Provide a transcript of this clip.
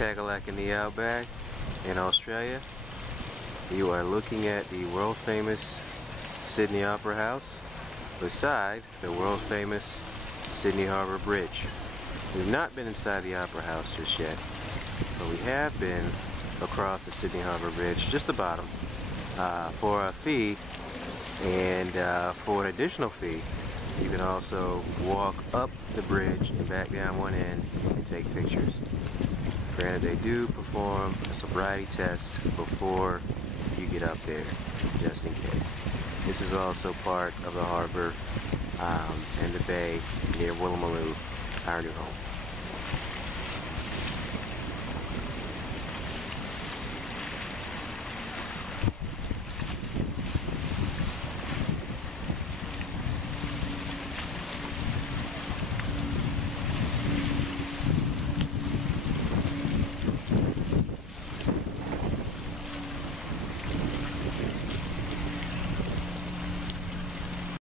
Tagalak in the outback in Australia. You are looking at the world famous Sydney Opera House beside the world famous Sydney Harbour Bridge. We've not been inside the Opera House just yet, but we have been across the Sydney Harbour Bridge, just the bottom, for a fee, and for an additional fee you can also walk up the bridge and back down one end and take pictures. Granted, they do perform a sobriety test before you get up there, just in case. This is also part of the harbor and the bay near Woolloomooloo, our new home.